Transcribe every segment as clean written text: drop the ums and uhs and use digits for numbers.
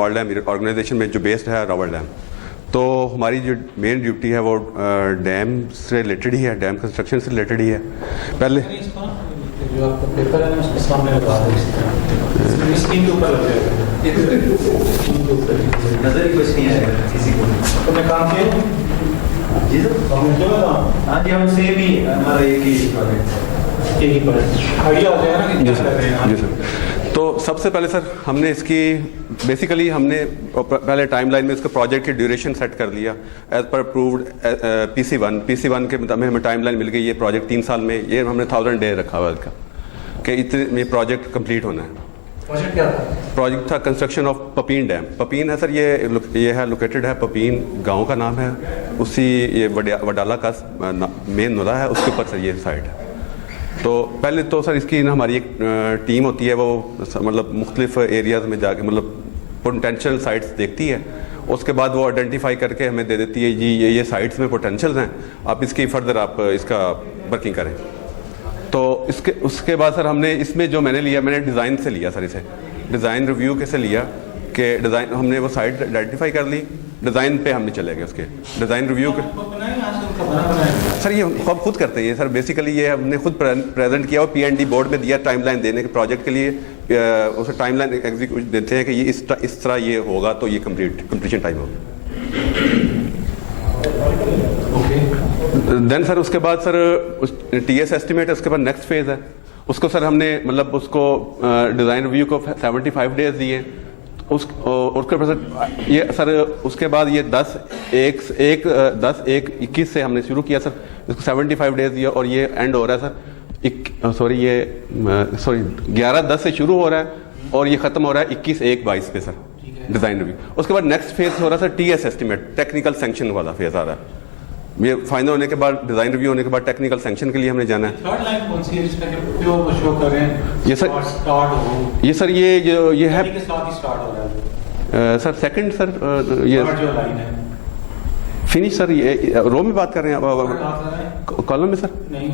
Small dam organisation में जो based है रावल डैम। तो हमारी जो मेन ड्यूटी है वो डैम से रिलेटेड ही है, डैम कंस्ट्रक्शन से रिलेटेड ही है। पहले जो आपका पेपर है ना उसके सामने लगा दो, स्क्रीन के ऊपर लग जाएगा, स्क्रीन के ऊपर नजर ही कुछ नहीं आएगा किसी को। तो मैं काम किया जी सर, हाँ जी, हम सेम ही हमारा एक ही प्रोजेक्ट, एक ही प्रोजेक्ट आइडिया हो जाएगा ना कि क्या कर रहे हैं। जी सर, तो सबसे पहले सर हमने इसकी बेसिकली हमने पहले टाइमलाइन में इसके प्रोजेक्ट की ड्यूरेशन सेट कर लिया एज पर अप्रूव्ड PC1 के मुताबिक हमें टाइमलाइन मिल गई। ये प्रोजेक्ट 3 साल में, ये हमने 1000 डे रखा हुआ इसका कि इतने में प्रोजेक्ट कंप्लीट होना है। प्रोजेक्ट क्या था? प्रोजेक्ट था कंस्ट्रक्शन ऑफ पपीन डैम। पपीन है सर, ये है लोकेटेड है, पपीन गांव का नाम है, उसी ये वडाला का मेन नुला है, उसके ऊपर सर ये साइट है। तो पहले तो सर इसकी ना हमारी एक टीम होती है, वो मतलब मुख्तलिफ एरियाज़ में जाके मतलब पोटेंशियल साइट्स देखती है, उसके बाद वो आइडेंटिफाई करके हमें दे देती है जी ये साइट्स में पोटेंशियल हैं, आप इसकी फर्दर आप इसका वर्किंग करें। तो उसके बाद सर हमने इसमें जो मैंने डिज़ाइन से लिया सर, इसे डिज़ाइन रिव्यू कैसे लिया कि डिज़ाइन हमने वो साइट आइडेंटिफाई कर ली, डिज़ाइन पे हमने चले गए उसके डिज़ाइन रिव्यू के। सर ये हम खुद करते हैं सर, बेसिकली ये हमने खुद प्रेजेंट किया और PND बोर्ड में दिया टाइमलाइन देने के प्रोजेक्ट के लिए, उसे टाइमलाइन एग्जीक्यूट देते हैं कि ये इस तरह ये होगा तो ये कंप्लीशन टाइम होगा। देन सर उसके बाद सर TS एस्टिमेट है, उसके बाद नेक्स्ट फेज है, उसको सर हमने मतलब उसको डिज़ाइन रिव्यू को 75 डेज दिए, उसके बाद ये सर उसके बाद ये 10/1/21 से हमने शुरू किया सर, इसको 75 डेज दिया और ये एंड हो रहा है सर 11/10 से शुरू हो रहा है और ये ख़त्म हो रहा है 21/1/22 पे सर डिज़ाइन रिव्यू। उसके बाद नेक्स्ट फेज हो रहा है sir TS estimate, technical sanction वाला फेज आ रहा है। ये फाइनल होने के बाद, डिज़ाइन रिव्यू होने के बाद टेक्निकल सैंक्शन के लिए हमने जाना है। थर्ड लाइन कौन सी है जिसमें जो शो कर रहे हैं? ये सर स्टार्ट हो, ये सर ये है के साथ ही स्टार्ट हो रहा है सर सेकंड सर ये जो लाइन है फिनिश सर, ये रो में बात कर रहे हैं कॉलम में सर? नहीं,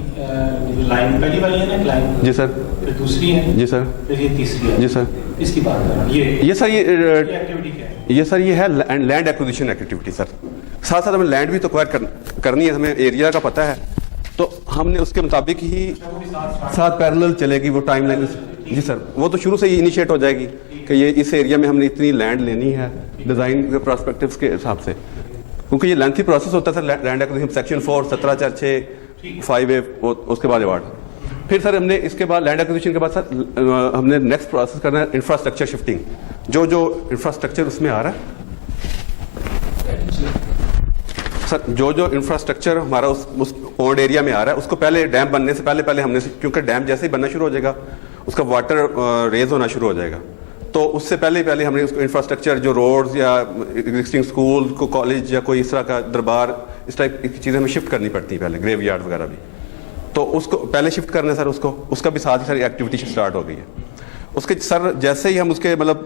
लाइन पहली वाली है ना लाइन जी सर, फिर दूसरी है जी सर, फिर ये तीसरी है जी सर, इसकी बात कर रहा हूं। ये सर ये एक्टिविटी क्या है? ये सर ये है लैंड एक्विजिशन एक्टिविटी सर, साथ साथ हमें लैंड भी तो एक्वायर करनी है, हमें एरिया का पता है, तो हमने उसके मुताबिक ही साथ पैरेलल चलेगी वो टाइमलाइन। जी सर, वो तो शुरू से ही इनिशिएट हो जाएगी कि ये इस एरिया में हमने इतनी लैंड लेनी है डिज़ाइन के प्रोस्पेक्टिव्स के हिसाब से, क्योंकि ये लेंथी प्रोसेस होता है sir land acquisition section 4 17/4/6 5A उसके बाद अवार्ड। फिर सर हमने इसके बाद लैंड एक्विजिशन के बाद सर हमने नेक्स्ट प्रोसेस करना है इंफ्रास्ट्रक्चर शिफ्टिंग, जो इंफ्रास्ट्रक्चर उसमें आ रहा है सर, जो इंफ्रास्ट्रक्चर हमारा उस ओल्ड एरिया में आ रहा है, उसको पहले डैम बनने से पहले हमने, क्योंकि डैम जैसे ही बनना शुरू हो जाएगा उसका वाटर रेज होना शुरू हो जाएगा, तो उससे पहले हमने उसको इंफ्रास्ट्रक्चर जो रोड्स या एग्जिस्टिंग स्कूल को कॉलेज या कोई इस तरह का दरबार इस टाइप की चीज़ें हमें शिफ्ट करनी पड़ती हैं पहले, ग्रेव यार्ड वगैरह भी, तो उसको पहले शिफ्ट करना है सर, उसका भी साथ ही सारी एक्टिविटी स्टार्ट हो गई है। उसके सर जैसे ही हम उसके मतलब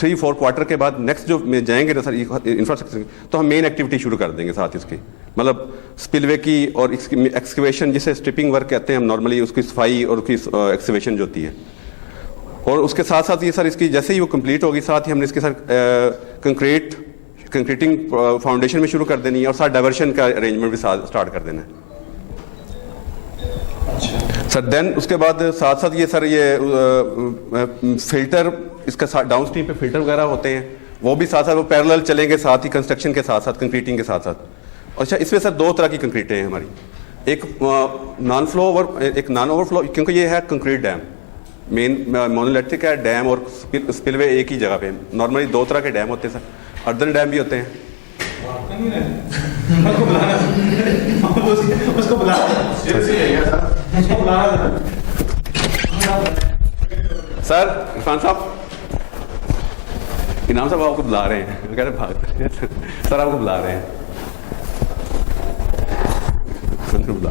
3-4 क्वार्टर के बाद नेक्स्ट जो में जाएंगे ना सर इंफ्रास्ट्रक्चर, तो हम मेन एक्टिविटी शुरू कर देंगे साथ इसकी, मतलब स्पिलवे की और एक्सकवेशन, जिसे स्ट्रिपिंग वर्क कहते हैं हम नॉर्मली, उसकी सफाई और उसकी एक्सकवेशन जो होती है, और उसके साथ साथ ये सर इसकी जैसे ही वो कंप्लीट होगी साथ ही हमने इसके सर कंक्रीटिंग फाउंडेशन में शुरू कर देनी है और साथ डाइवर्शन का अरेंजमेंट भी स्टार्ट कर देना है सर। देन उसके बाद साथ साथ ये सर ये फिल्टर, इसका डाउन स्ट्रीम पे फिल्टर वगैरह होते हैं, वो भी साथ साथ वो पैरेलल चलेंगे साथ ही कंस्ट्रक्शन के साथ साथ कंक्रीटिंग के साथ साथ। अच्छा, इसमें सर 2 तरह की कंक्रीटें हैं हमारी, एक नॉन फ्लो और एक नॉन ओवरफ्लो, क्योंकि ये है कंक्रीट डैम, मेन मोनोलिथिक है डैम और स्पिलवे एक ही जगह पे। नॉर्मली 2 तरह के डैम होते हैं सर, अर्दन डैम भी होते हैं। सर इरफान साहब, इनाम साहब आपको बुला रहे हैं, कह रहे भाग सर आपको बुला रहे हैं, बुला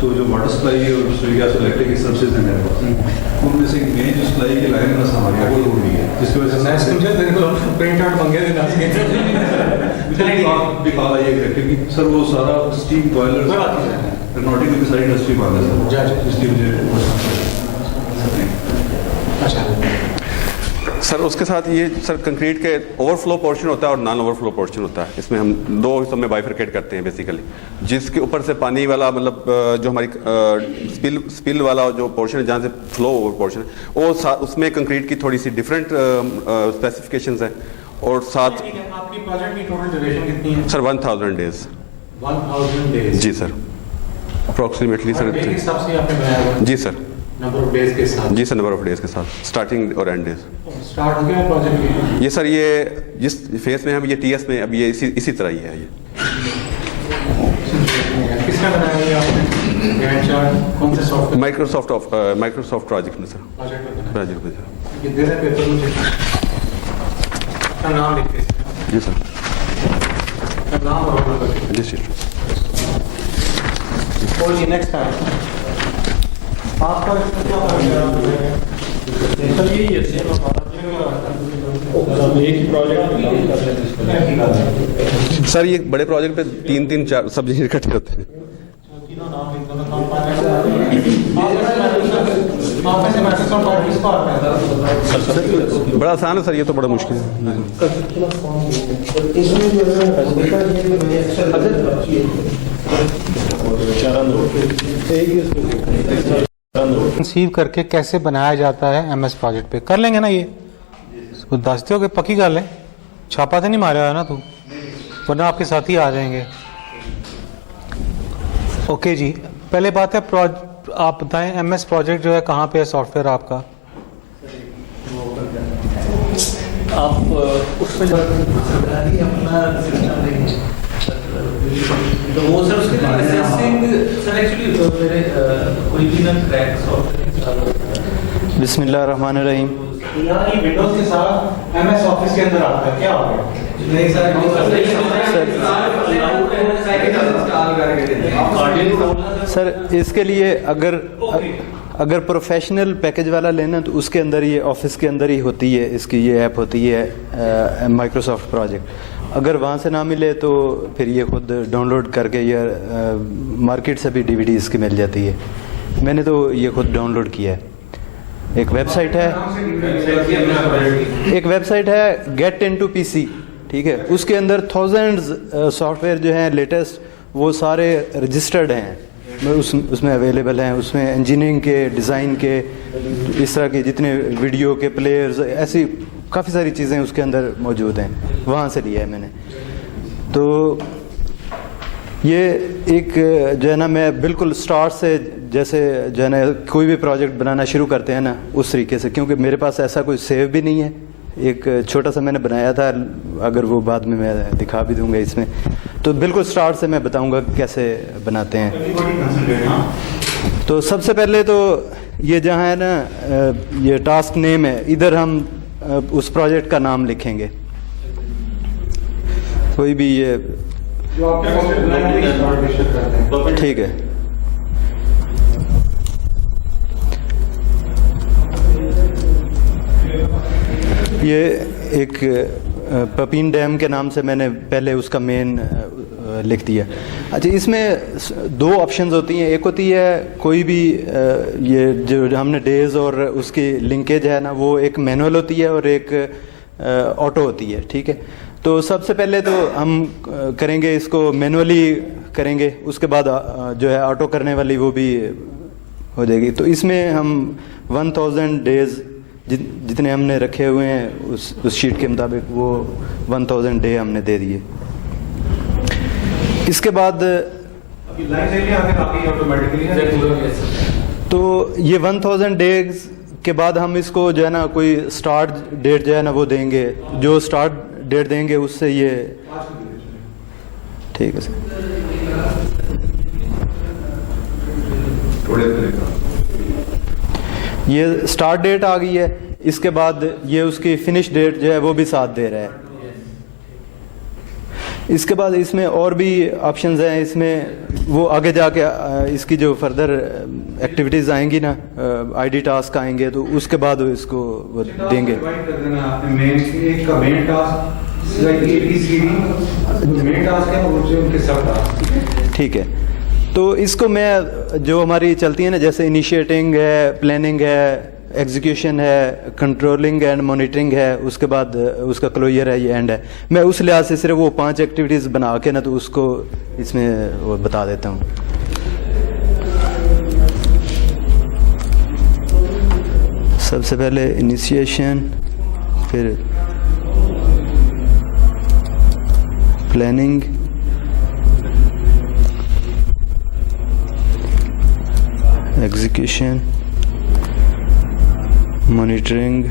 तो जो वाटर सप्लाई और इलेक्ट्रिक सर्विसेज हैं उनमें से मेन जो सिलाई की लाइन बस हमारी वो टूट गई है, जिसकी वजह से प्रिंट आउट मंगे थे दिखा रही है क्योंकि सर वो सारा स्टीम बॉयलर एरोनॉटिकल की सारी इंडस्ट्री बंद है सर, इसकी वजह सर उसके साथ ये सर कंक्रीट के ओवरफ्लो पोर्शन होता है और नॉन ओवरफ्लो पोर्शन होता है। इसमें हम दो हिस्सों में बाइफरकेट करते हैं बेसिकली। जिसके ऊपर से पानी वाला मतलब जो हमारी स्पिल वाला जो पोर्शन है, जहाँ से फ्लो ओवर पोर्शन है, वो उसमें कंक्रीट की थोड़ी सी डिफरेंट स्पेसिफिकेशंस है। और साथ आपकी प्रोजेक्ट की टोटल ड्यूरेशन कितनी है सर 1000 डेज। 1000 डेज जी सर, अप्रोक्सीमेटली सर। डे के हिसाब से आपने बनाया हुआ जी सर, नंबर ऑफ डेज के साथ। जी सर, नंबर ऑफ डेज के साथ, स्टार्टिंग और एंड डेज। स्टार्ट हो गया प्रोजेक्ट ये सर ये जिस फेस में हम ये TS में अब ये इसी तरह ही है ये। किसने बनाया ये आपने? गैंट चार्ट कौन से सॉफ्टवेयर? माइक्रोसॉफ्ट प्रोजेक्ट में सर। प्रोजेक्ट में बनाया। प्रोजेक्ट में सर। ये दे रहे पेपर मुझे। अपना नाम लिखते हैं। जी सर। अपना नाम और रोल नंबर। जी सर। और ये नेक्स्ट टाइम आपका क्या सर ये सेम एक ही प्रोजेक्ट पे काम कर रहे हैं सर ये बड़े प्रोजेक्ट पे 3-4 सब चीज़ इकट्ठे होते हैं। तीनों नाम लिख दो ना, काम पाने का आप ऐसे माइक्रोसॉफ्ट ऑफिस किसको आता है? बड़ा आसान है सर, ये तो बड़ा मुश्किल है। इसमें जो है कंसीव करके कैसे बनाया जाता है MS प्रोजेक्ट पे कर लेंगे ना। ये कुछ दसते हो कि पक्की गल है, छापा तो नहीं मारा है ना तू, वरना आपके साथ ही आ जाएंगे। ओके जी, पहले बात है आप बताएं MS प्रोजेक्ट जो है कहाँ पे है सॉफ्टवेयर आपका? आप उसमें अपना सिस्टम देंगे तो वो सर उसके लिए लाइसेंसिंग सर एक्चुअली मेरे कोई भी ना क्रैक सॉफ्टवेयर। बिस्मिल्लाहिर्रहमानिर्रहीम। यहाँ ये विंडोज के साथ MS ऑफिस के अंदर आता है, क्या हो गया? नहीं सर सर इसके लिए अगर प्रोफेशनल पैकेज वाला लेना तो उसके अंदर ये ऑफिस के अंदर ही होती है, इसकी ये ऐप होती है माइक्रोसॉफ्ट प्रोजेक्ट। अगर वहाँ से ना मिले तो फिर ये खुद डाउनलोड करके या मार्केट से भी DVD इसकी मिल जाती है। मैंने तो ये खुद डाउनलोड किया है। एक वेबसाइट है गेट इनटू PC, ठीक है। उसके अंदर थाउजेंड्स सॉफ्टवेयर जो हैं लेटेस्ट वो सारे रजिस्टर्ड हैं, उसमें अवेलेबल हैं। उसमें इंजीनियरिंग के, डिज़ाइन के, इस तरह के जितने वीडियो के प्लेयर्स, ऐसी काफ़ी सारी चीज़ें उसके अंदर मौजूद हैं। वहाँ से लिया है मैंने। तो ये एक जो है ना, मैं बिल्कुल स्टार्ट से जैसे जो है ना कोई भी प्रोजेक्ट बनाना शुरू करते हैं ना उस तरीके से, क्योंकि मेरे पास ऐसा कोई सेव भी नहीं है। एक छोटा सा मैंने बनाया था, अगर वो बाद में मैं दिखा भी दूंगा इसमें। तो बिल्कुल स्टार्ट से मैं बताऊंगा कैसे बनाते हैं। तो सबसे पहले तो ये जहाँ है ना, ये टास्क नेम है, इधर हम उस प्रोजेक्ट का नाम लिखेंगे। कोई भी ये ठीक है। ये एक पपीन डैम के नाम से मैंने पहले उसका मेन लिख दिया। अच्छा, इसमें दो ऑप्शंस होती हैं। एक होती है कोई भी ये जो हमने डेज और उसकी लिंकेज है ना, वो एक मैनुअल होती है और एक ऑटो होती है, ठीक है। तो सबसे पहले तो हम करेंगे इसको मैनुअली करेंगे, उसके बाद जो है ऑटो करने वाली वो भी हो जाएगी। तो इसमें हम 1000 डेज जितने हमने रखे हुए हैं उस शीट के मुताबिक वो 1000 डे हमने दे दिए। इसके बाद तो ये 1000 डेज के बाद हम इसको जो है ना कोई स्टार्ट डेट जो है ना वो देंगे। जो स्टार्ट डेट देंगे उससे ये ठीक है सर। ये स्टार्ट डेट आ गई है। इसके बाद ये उसकी फिनिश डेट जो है वो भी साथ दे रहा है। इसके बाद इसमें और भी ऑप्शंस हैं, इसमें वो आगे जाके इसकी जो फर्दर एक्टिविटीज़ आएंगी ना, आईडी टास्क आएंगे तो उसके बाद वो इसको वो देंगे। डिवाइड कर देना आपने मेन, एक का main task like ABCD main task है और जो उनके सब टास्क। ठीक है, तो इसको मैं जो हमारी चलती है ना, जैसे इनिशिएटिंग है, प्लानिंग है, एग्जीक्यूशन है, कंट्रोलिंग एंड मॉनिटरिंग है, उसके बाद उसका क्लोजर है, ये एंड है। मैं उस लिहाज से सिर्फ वो 5 एक्टिविटीज़ बना के ना तो उसको इसमें वो बता देता हूँ। सबसे पहले इनिशिएशन, फिर प्लानिंग, एग्जीक्यूशन, मॉनिटरिंग,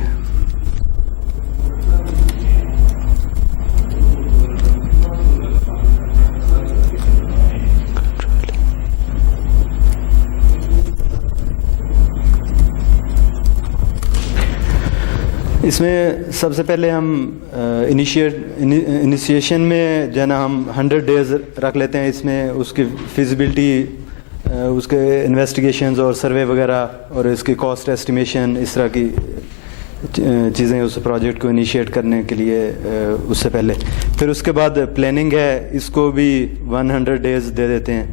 इसमें सबसे पहले हम इनिशिएशन में जो है ना हम 100 डेज रख लेते हैं। इसमें उसकी फिजिबिलिटी, उसके इन्वेस्टिगेशंस और सर्वे वगैरह और इसकी कॉस्ट एस्टिमेशन, इस तरह की चीज़ें उस प्रोजेक्ट को इनिशिएट करने के लिए उससे पहले। फिर उसके बाद प्लानिंग है, इसको भी 100 डेज दे देते हैं।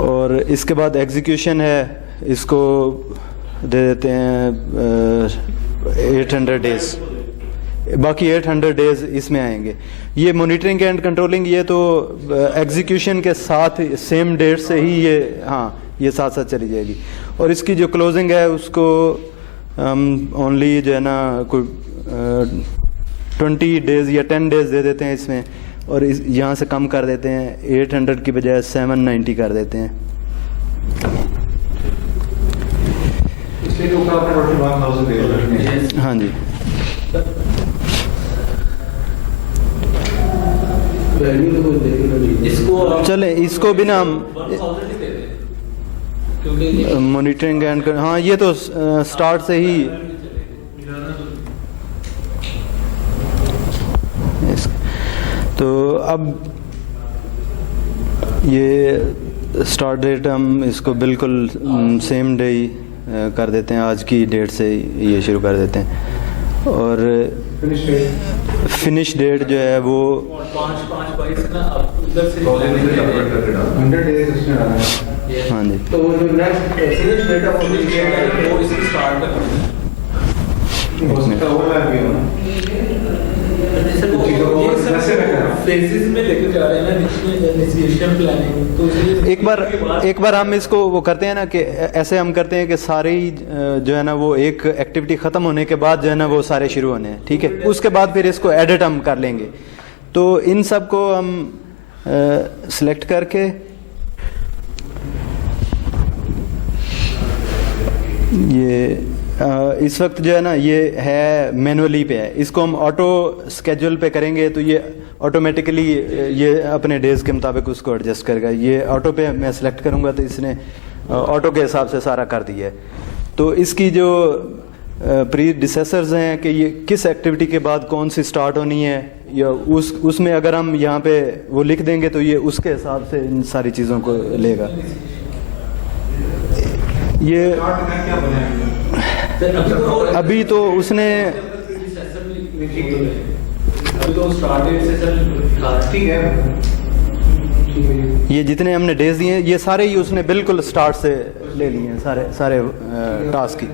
और इसके बाद एग्जीक्यूशन है, इसको दे देते हैं 800 डेज। बाकी 800 डेज इसमें आएंगे। ये मॉनिटरिंग एंड कंट्रोलिंग, ये तो एग्जीक्यूशन के साथ सेम डेट से ही ये, हाँ, ये साथ साथ चली जाएगी। और इसकी जो क्लोजिंग है उसको हम ओनली जो है ना कोई 20 डेज या 10 डेज दे देते हैं इसमें। और यहाँ से कम कर देते हैं, 800 की बजाय 790 कर देते हैं। इसलिए तो ऊपर आपने टोटल 1000 दे रखने हैं। हाँ जी, इसको चले इसको भी ना हम 1000 ही दे दें, क्योंकि मॉनिटरिंग एंड, हाँ, ये तो स्टार्ट से ही तो अब ये स्टार्ट डेट हम इसको बिल्कुल सेम डे ही कर देते हैं, आज की डेट से ये शुरू कर देते हैं। और फिनिश डेट जो है वो 5/5/22 ना अब उधर से 100 डेज इसमें आ रहा है। हाँ जी, तो वो जो next finish date of finish date है वो इसकी स्टार्ट करना है। उसका ओवरलैप भी होना। जैसे मैं कह रहा हूँ फेजेस में लेके जा रहे हैं ना, इनिशिएशन प्लानिंग, तो इसलिए एक बार हम इसको वो करते हैं ना कि ऐसे हम करते हैं कि सारे ही जो है ना वो एक एक्टिविटी ख़त्म होने के बाद जो है ना वो सारे शुरू होने हैं, ठीक है। उसके बाद फिर इसको एडिट हम कर लेंगे। तो इन सब को हम सिलेक्ट करके ये इस वक्त जो है ना ये है मैनुअली पे है, इसको हम ऑटो स्केड्यूल पे करेंगे तो ये ऑटोमेटिकली ये अपने डेज के मुताबिक उसको एडजस्ट करेगा। ये ऑटो पे मैं सिलेक्ट करूँगा तो इसने ऑटो के हिसाब से सारा कर दिया है। तो इसकी जो प्री डिसेसर्स हैं कि ये किस एक्टिविटी के बाद कौन सी स्टार्ट होनी है, या उसमें अगर हम यहाँ पे वो लिख देंगे तो ये उसके हिसाब से इन सारी चीज़ों को लेगा। ये अभी तो उसने अभी तो स्टार्टेड से ठीक है। ये जितने हमने डेज दिए ये सारे ही उसने बिल्कुल स्टार्ट से ले लिए हैं, सारे टास्क की।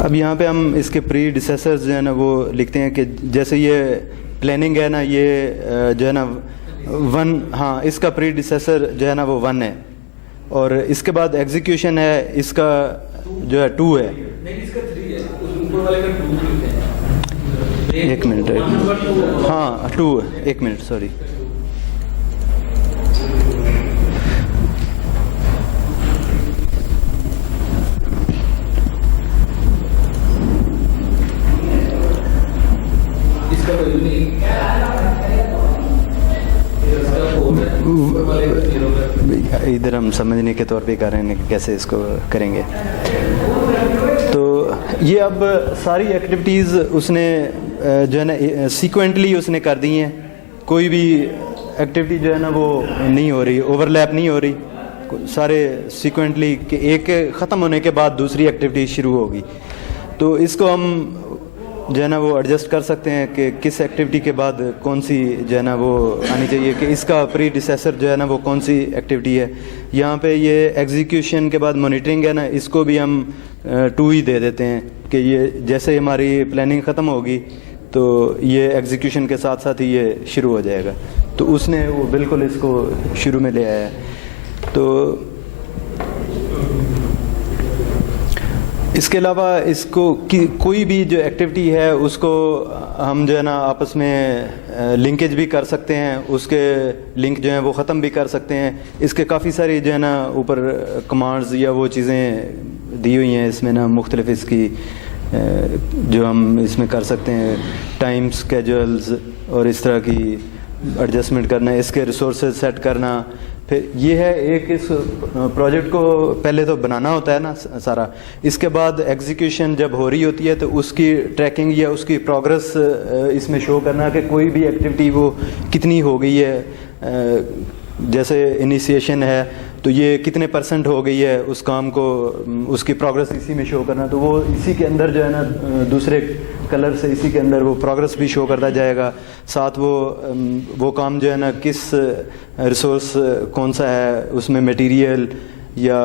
अब यहाँ पे हम इसके प्री डिसेसर्स जो है ना वो लिखते हैं कि जैसे ये प्लानिंग है ना, ये जो है ना 1, हाँ, इसका प्री डिसेसर जो है ना वो 1 है। और इसके बाद एग्जीक्यूशन है, इसका जो है 2 है। नहीं, इसका 3 है, उस ऊपर वाले का 2 लिखते हैं। एक मिनट, हाँ 2, 1 मिनट, सॉरी। इसका कोई नहीं, इधर हम समझने के तौर पे कर रहे हैं कि कैसे इसको करेंगे। तो ये अब सारी एक्टिविटीज़ उसने जो है ना सीक्वेंटली उसने कर दी हैं, कोई भी एक्टिविटी जो है ना वो नहीं हो रही, ओवरलैप नहीं हो रही, सारे सीक्वेंटली के एक ख़त्म होने के बाद दूसरी एक्टिविटी शुरू होगी। तो इसको हम जो है ना वो एडजस्ट कर सकते हैं कि किस एक्टिविटी के बाद कौन सी जो है ना वो आनी चाहिए, कि इसका प्रीडिसेसर जो है ना वो कौन सी एक्टिविटी है। यहाँ पे ये एग्जीक्यूशन के बाद मॉनिटरिंग है ना, इसको भी हम 2 ही दे देते हैं कि ये जैसे हमारी प्लानिंग ख़त्म होगी तो ये एग्जीक्यूशन के साथ साथ ही ये शुरू हो जाएगा। तो उसने वो बिल्कुल इसको शुरू में ले आया है। तो इसके अलावा इसको कोई भी जो एक्टिविटी है उसको हम जो है ना आपस में लिंकेज भी कर सकते हैं, उसके लिंक जो हैं वो ख़त्म भी कर सकते हैं। इसके काफ़ी सारी जो है ना ऊपर कमांड्स या वो चीज़ें दी हुई हैं इसमें ना, मुख्तलिफ इसकी जो हम इसमें कर सकते हैं, टाइम स्केड्यूल्स और इस तरह की एडजस्टमेंट करना, इसके रिसोर्सेज सेट करना। फिर ये है एक इस प्रोजेक्ट को पहले तो बनाना होता है ना सारा, इसके बाद एग्जीक्यूशन जब हो रही होती है तो उसकी ट्रैकिंग या उसकी प्रोग्रेस इसमें शो करना कि कोई भी एक्टिविटी वो कितनी हो गई है। जैसे इनिशिएशन है तो ये कितने % हो गई है उस काम को, उसकी प्रोग्रेस इसी में शो करना। तो वो इसी के अंदर जो है ना दूसरे कलर से इसी के अंदर वो प्रोग्रेस भी शो करता जाएगा। साथ वो काम जो है ना किस रिसोर्स कौन सा है, उसमें मटेरियल या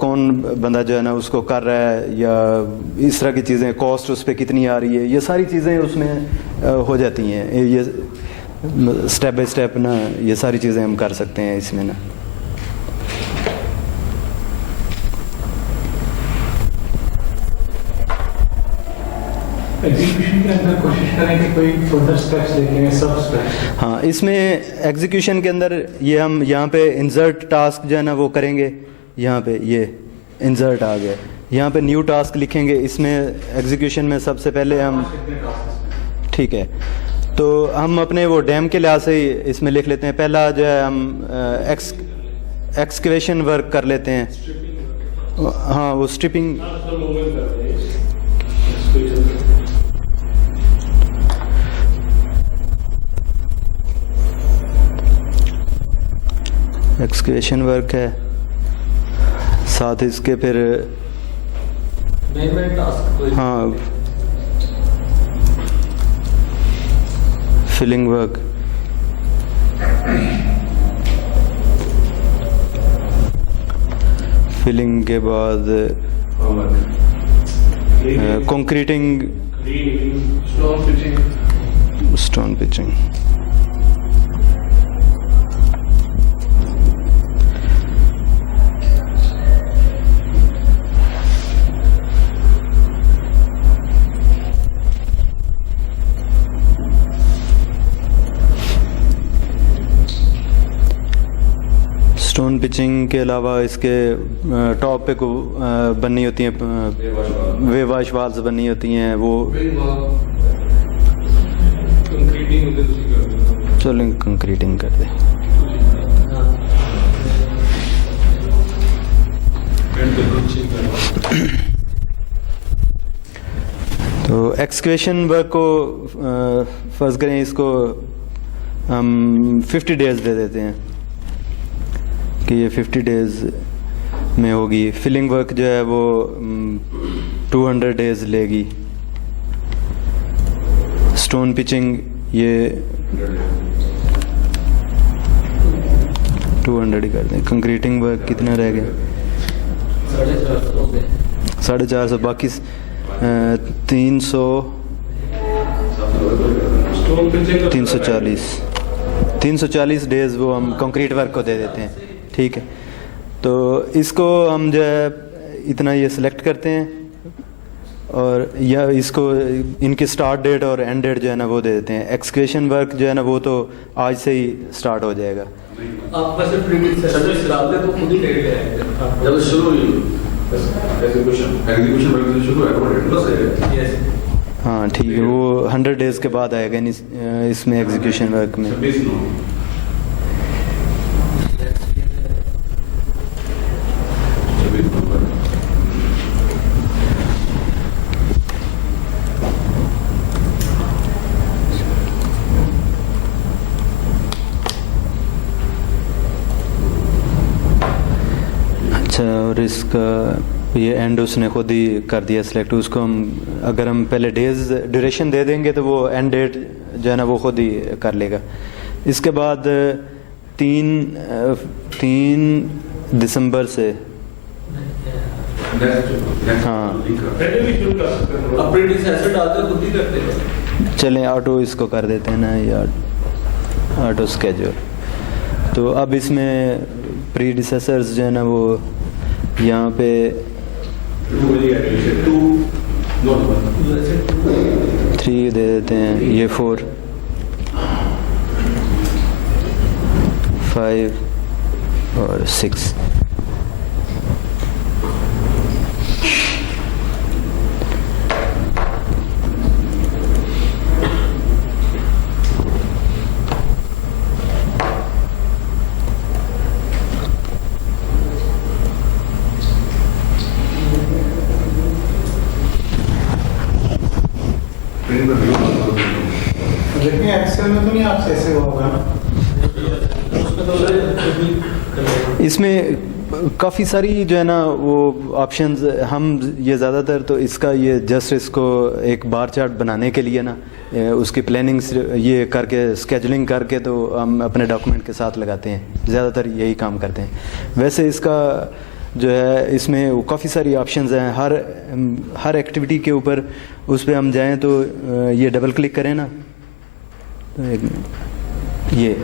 कौन बंदा जो है ना उसको कर रहा है, या इस तरह की चीज़ें, कॉस्ट उस पर कितनी आ रही है, ये सारी चीज़ें उसमें हो जाती हैं। ये स्टेप बाय स्टेप ना ये सारी चीज़ें हम कर सकते हैं इसमें ना। एग्जीक्यूशन के अंदर कोशिश करें कि कोई फर्दर स्टेप्स देखें, सब स्टेप्स। हाँ, इसमें एग्जीक्यूशन के अंदर ये हम यहाँ पे इंसर्ट टास्क जो है ना वो करेंगे। यहाँ पे ये इंसर्ट आ गया, यहाँ पे न्यू टास्क लिखेंगे। इसमें एग्जीक्यूशन में सबसे पहले हम, ठीक है, तो हम अपने वो डैम के लिहाज से इसमें लिख लेते हैं। पहला जो है हम एक्सकेवेशन वर्क कर लेते हैं। हाँ, वो स्ट्रिपिंग, एक्सकेवेशन वर्क है, साथ इसके फिर हाँ फिलिंग वर्क, फिलिंग के बाद concreting, stone pitching. Stone pitching के अलावा इसके टॉप पे को बननी होती हैं, वेवाश वाल्स बननी होती हैं। वो चलो कंक्रीटिंग कर दे। तो एक्सकेवेशन वर्क को फर्ज करें, इसको हम 50 डेज दे देते हैं कि ये 50 डेज में होगी। फिलिंग वर्क जो है वो 200 डेज लेगी। स्टोन पिचिंग ये 200 ही कर दें। कंक्रीटिंग वर्क कितना रह गया? 450। बाकी 340 डेज वो हम कंक्रीट वर्क को दे देते हैं। ठीक है, तो इसको हम जो है इतना ये सिलेक्ट करते हैं और या इसको इनकी स्टार्ट डेट और एंड डेट जो है ना वो दे देते हैं। एक्सकेवेशन वर्क जो है ना वो तो आज से ही स्टार्ट हो जाएगा। आप बस सर्विस डाल दे तो खुद ही डेट है जब शुरू हुई एग्जीक्यूशन वर्क से शुरू है। यस, हाँ ठीक है, वो 100 डेज के बाद आएगा इसमें एग्जीक्यूशन वर्क में। अच्छा, और इसका ये एंड उसने खुद ही कर दिया सिलेक्ट। उसको हम अगर हम पहले डेज ड्यूरेशन दे देंगे तो वो एंड डेट जो है ना वो खुद ही कर लेगा। इसके बाद 3 दिसंबर से हाँ अप्रेंटिस ऐसे डालते खुद ही करते हैं। चलें ऑटो इसको कर देते हैं ना, या ऑटो स्केड्यूल। तो अब इसमें प्रीडिसेसर्स जो है ना वो यहाँ पे 3 दे देते हैं, ये 4 5 और 6। लेकिन एक्सेल में तो नहीं आपसे ऐसे होगा ना? इसमें काफ़ी सारी जो है ना वो ऑप्शंस हम ये ज़्यादातर तो इसका ये जस्ट इसको एक बार चार्ट बनाने के लिए ना उसकी प्लानिंग ये करके स्केजुलिंग करके तो हम अपने डॉक्यूमेंट के साथ लगाते हैं, ज़्यादातर यही काम करते हैं। वैसे इसका जो है इसमें काफ़ी सारी ऑप्शंस हैं, हर एक्टिविटी के ऊपर उस पर हम जाएं तो ये डबल क्लिक करें ना तो ये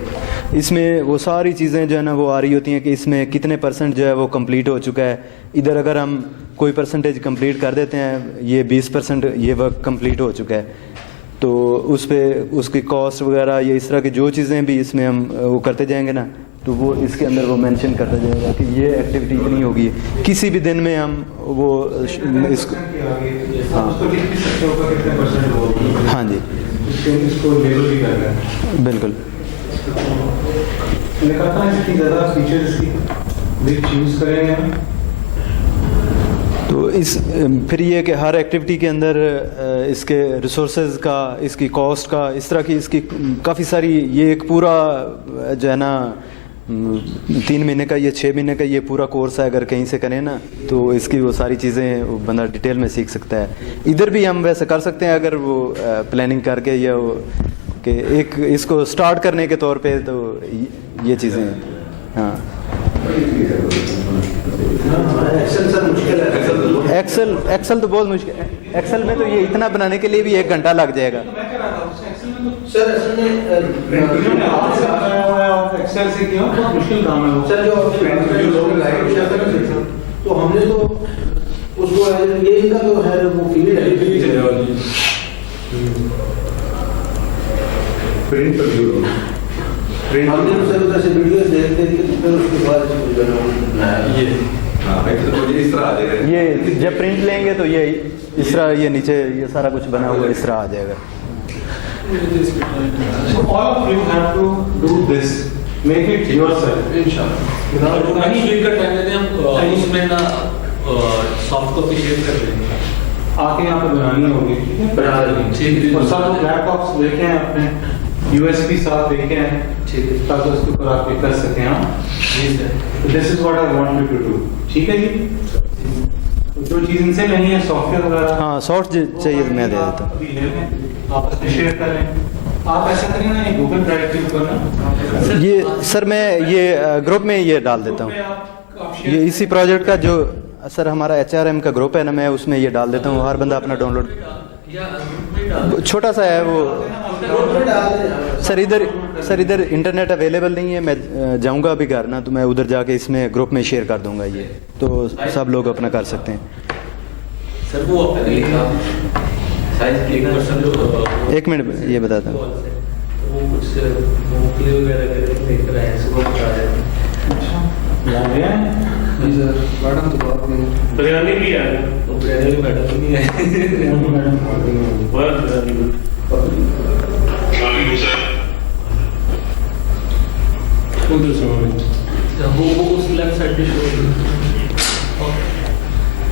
इसमें वो सारी चीज़ें जो है ना वो आ रही होती हैं कि इसमें कितने % जो है वो कंप्लीट हो चुका है। इधर अगर हम कोई % कंप्लीट कर देते हैं, ये 20% ये वर्क कंप्लीट हो चुका है, तो उस पर उसकी कॉस्ट वगैरह ये इस तरह की जो चीज़ें भी इसमें हम वो करते जाएंगे ना तो वो इसके अंदर वो मेंशन करता जाएगा कि ये एक्टिविटी इतनी होगी। किसी भी दिन में हम वो इसको हाँ जी इसको लेबल भी करना है। बिल्कुल। मैंने कहा था इसकी ज़्यादा फीचर्स की चूज़ करेंगे हम। तो इस फिर ये कि हर एक्टिविटी के अंदर इसके रिसोर्सेज का, इसकी कॉस्ट का, इस तरह की इसकी काफ़ी सारी, ये एक पूरा जो है ना 3 महीने का, ये 6 महीने का ये पूरा कोर्स है। अगर कहीं से करें ना तो इसकी वो सारी चीज़ें बंदा डिटेल में सीख सकता है। इधर भी हम वैसे कर सकते हैं अगर वो प्लानिंग करके या वो कि एक इसको स्टार्ट करने के तौर पे, तो ये चीज़ें हाँ। एक्सेल सर मुश्किल है। एक्सेल तो बहुत मुश्किल है। एक्सेल में तो ये इतना बनाने के लिए भी 1 घंटा लग जाएगा। सर असल में एक्सेल से क्यों बहुत मुश्किल काम है वो। सर जो तो हमने तो उसको ये इनका तो है वो फील्ड है प्रिंट पर व्यू हमने तो सर उधर से वीडियोस देख के फिर उसके बाद ये हाँ इस तरह आ जाएगा। ये जब प्रिंट लेंगे तो ये इस तरह ये नीचे ये सारा कुछ बना हुआ इस तरह आ जाएगा। So all of you have to do this, make it yourself. इंशाल्लाह। नहीं वीक का टाइम देते हम उसमें ना सॉफ्ट कॉपी शेयर कर देंगे। आके यहाँ पे बनानी होगी, ठीक है? बना लेंगे। ठीक है। और सब ब्लैक बॉक्स देखे हैं अपने USB साथ देखे हैं, ठीक है। ताकि उसके ऊपर आप ये कर सकें। हाँ, जी sir. This is what I want you to do, ठीक है जी? जो चीज़ इनसे नहीं है सॉफ्टवेयर वगैरह, हाँ सॉफ्ट चाहिए तो मैं दे देता हूँ। अभी ले लें, आपस में शेयर करें। आप ऐसा करें ना, ये गूगल ड्राइव के ऊपर ना ये सर मैं ये ग्रुप में ये डाल देता हूँ। ये इसी प्रोजेक्ट का जो सर हमारा HRM का ग्रुप है ना, मैं उसमें ये डाल देता हूँ, हर बंदा अपना डाउनलोड। छोटा सा है वो सर। इधर इंटरनेट अवेलेबल नहीं है। मैं जाऊंगा अभी घर ना, तो मैं उधर जाके इसमें ग्रुप में शेयर कर दूंगा ये, तो सब लोग अपना कर सकते हैं। सर वो आपने लिखा साइज 1% जो 1 मिनट ये बताता हूँ। वो कुछ मूंगफली वगैरह करके देख रहा है, सुबह बता रहे हैं। याद है? जी सर। मैडम तो बात नहीं, बिरयानी भी है, तो बिरयानी मैडम नहीं है। मैडम वो उस लेफ्ट साइड पे शो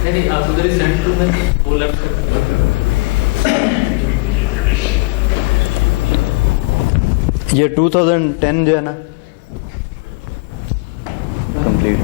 नहीं, आप उधर ही सेंटर में वो लेफ्ट साइड। ये 2010 जो है ना कंप्लीट